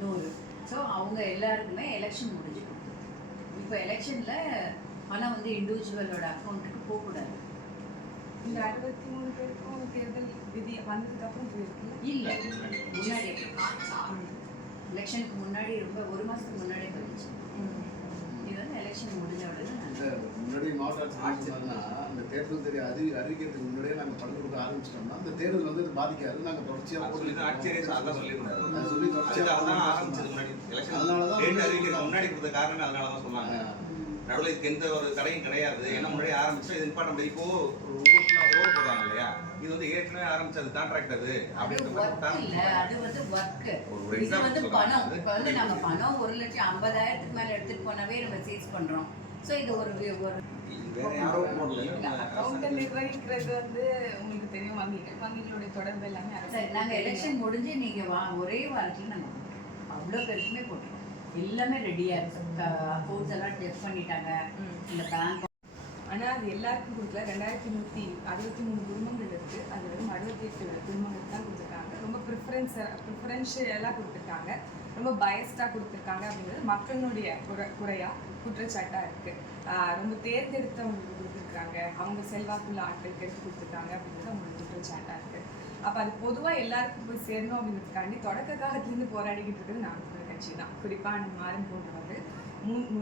நூறு. ஸோ அவங்க எல்லாருக்குமே எலெக்ஷன் முடிஞ்சிடும். இப்போ எலெக்ஷனில் பணம் வந்து இண்டிவிஜுவலோட அக்கௌண்ட்டுக்கு போகக்கூடாது. இந்த 63 பேருக்கும் தேர்தல் விதி வந்ததுக்கப்புறம் போயிருக்கு இல்லை, முன்னாடி எலெக்ஷனுக்கு முன்னாடி ரொம்ப 1 மாதத்துக்கு முன்னாடியே போயிடுச்சு. இது வந்து எலெக்ஷன் முடிஞ்ச உடனே முன்னாடி மாவட்ட ஆட்சியர்னா அந்த தேர்தல் அறிவிக்கிறதுக்கு முன்னாடியே நாங்கள் பணம் கொடுக்க ஆரம்பிச்சிட்டோம்னா அந்த தேர்தல் வந்து பாதிக்காது. நாங்கள் தொடர்ச்சியாக சொல்லி தொடர்ச்சியாக ஆரம்பிச்சது முன்னாடி கொடுத்த காரணம் அதனால தான் சொன்னாங்க. நடுவில் இதுக்கு எந்த ஒரு தடையும் கிடையாது. ஏன்னா முன்னாடி ஆரம்பிச்சா இது நிப்பாட்ட இப்போ ரோடு போடுறாங்க இல்லையா, இது வந்து ஏற்கனவே ஆரம்பிச்சது கான்ட்ராக்ட் அது அப்படின்ற அது வந்து ஒர்க். இது வந்து பணம். இப்போ வந்து நாங்கள் பணம் 1,50,000க்கு மேலே எடுத்துட்டு போனாவே நம்ம சீஸ் பண்ணுறோம். ஸோ இது ஒரு அக்கௌண்ட்டை நிர்வகிக்கிறது வந்து உங்களுக்கு தெரியும். வங்கிகளுடைய தொடர்பு எல்லாமே சரி. நாங்கள் எலெக்ஷன் முடிஞ்சு நீங்கள் ஒரே வாரத்தில் நாங்கள் அவ்வளோ பேருக்குமே போட்டுருவோம். எல்லாமே ரெடியாக இருக்கு. அக்கௌண்ட்ஸ் எல்லாம் செக் பண்ணிட்டாங்க. இந்த பேங்க் ஆனால் அது எல்லாருக்கும் கொடுக்கல. 2163 குடும்பங்கள் இருக்குது. அது வெறும் 68 குடும்பங்கள் தான் கொடுத்துருக்காங்க. ரொம்ப ப்ரிஃபரன்ஷியலாக கொடுத்துருக்காங்க, ரொம்ப பயஸ்டாக கொடுத்துருக்காங்க அப்படிங்கிறது மக்களுடைய குற்றச்சாட்டாக இருக்குது. ரொம்ப தேர்ந்தெடுத்தவங்களுக்கு கொடுத்துருக்காங்க, அவங்க செல்வாக்குள்ள ஆட்களுக்கு எடுத்து கொடுத்துருக்காங்க அப்படிங்கிறது அவங்களுக்கு குற்றச்சாட்டாக இருக்குது. அப்போ அது பொதுவாக எல்லாருக்கும் போய் சேரணும் அப்படிங்கிறதுக்காண்டி தொடக்க காலத்துலேருந்து போராடிக்கிட்டு இருக்கிறது நாங்கள் கட்சி தான். குறிப்பாக மாறன் போன்றவங்க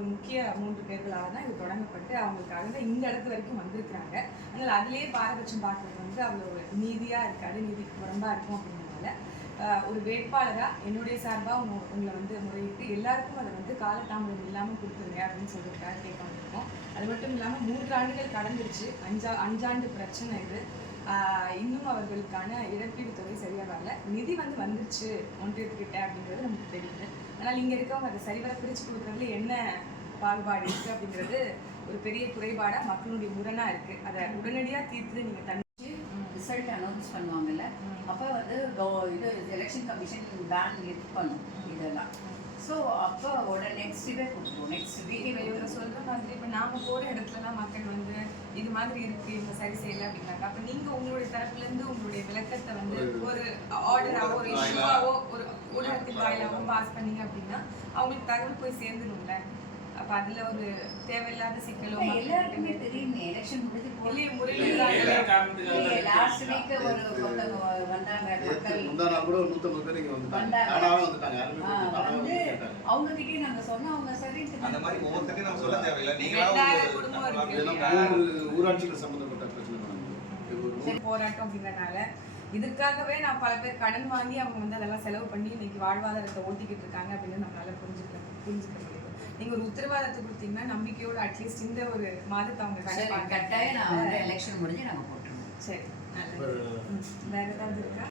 முக்கிய 3 பேர்களால் தான் இது தொடங்கப்பட்டு அவங்களுக்காக தான் இந்த இடத்து வரைக்கும் வந்திருக்கிறாங்க. அதனால் அதுலேயே பாரபட்சம் பார்க்குறது வந்து அவ்வளோ நீதியாக இருக்காது, நீதிக்கு புறம்பாக இருக்கும் அப்படிங்கிறதுனால ஒரு வேட்பாளராக என்னுடைய சார்பாக உங்களை வந்து முறையிட்டு எல்லாருக்கும் அதை வந்து காலதாமதம் இல்லாமல் கொடுத்துருங்க அப்படின்னு சொல்லியிருக்காரு கேட்க வந்திருக்கோம். அது மட்டும் இல்லாமல் 3 ஆண்டுகள் கடந்துருச்சு. 5 ஆண்டு பிரச்சனை இது. இன்னும் அவர்களுக்கான இழப்பீடு தொகை சரியாக வரல. நிதி வந்து வந்துருச்சு ஒன்றியத்துக்கிட்ட அப்படிங்கிறது நமக்கு தெரியுது. ஆனால் இங்கே இருக்கவங்க அதை சரிவர பிரித்து கொடுக்குறதுல என்ன பாகுபாடு இருக்குது அப்படிங்கிறது ஒரு பெரிய குறைபாடாக மக்களுடைய முரணாக இருக்குது. அதை உடனடியாக தீர்த்து நீங்கள் தனிச்சு ரிசல்ட் அனௌன்ஸ் பண்ணுவாங்கல்ல, அப்போ வந்து இது எலெக்ஷன் கமிஷன் பேன் லிஃப்ட் பண்ணும் இதெல்லாம். ஸோ அப்போ நெக்ஸ்ட் வீக்கே கொடுத்துருவோம். நெக்ஸ்ட் வீக் இவங்க சொல்கிற மாதிரி இப்போ நாம் போகிற இடத்துலலாம் மக்கள் வந்து இது மாதிரி இருக்குது, இவங்க சரி செய்யலை அப்படின்னாங்க. அப்போ நீங்கள் உங்களுடைய தரப்புலேருந்து உங்களுடைய விளக்கத்தை வந்து ஒரு ஆர்டராகவோ ஒரு இஷ்யூவாகவோ ஒரு ஊடகத்தின் வாயிலாகவோ பாஸ் பண்ணீங்க அப்படின்னா அவங்களுக்கு தகவல் போய் சேர்ந்துடும்ல. அப்போ அதில் ஒரு தேவையில்லாத சிக்கலோ எல்லாருக்குமே தெரியுமே. எலெக்ஷன் முடிஞ்சு லாஸ்ட் வீக் ஒரு வந்தாங்க அவங்க கிட்டே நாங்க சொன்னோம். அவங்க சரி அந்த மாதிரி ஒவ்வொருத்தரையும் நம்ம சொல்ல தேவையில்லை. ஊராட்சிகள் சம்பந்தப்பட்ட பிரச்சனை போராட்டம் அப்படிங்கறனால இதுக்காகவே நான் பல பேர் கடன் வாங்கி அவங்க வந்து அதெல்லாம் செலவு பண்ணி இன்னைக்கு வாழ்வாதாரத்தை ஓட்டிக்கிட்டு இருக்காங்க அப்படின்னு நம்மளால புரிஞ்சுக்க முடியும். நீங்க ஒரு உத்தரவாதத்தை கொடுத்தீங்கன்னா நம்பிக்கையோட அட்லீஸ்ட் இந்த ஒரு மாதத்தை அவங்க கட்டாயம் நான் எலெக்ஷன் முடிஞ்சு நாங்க போட்டுருவோம். சரி, வேற ஏதாவது இருக்கா?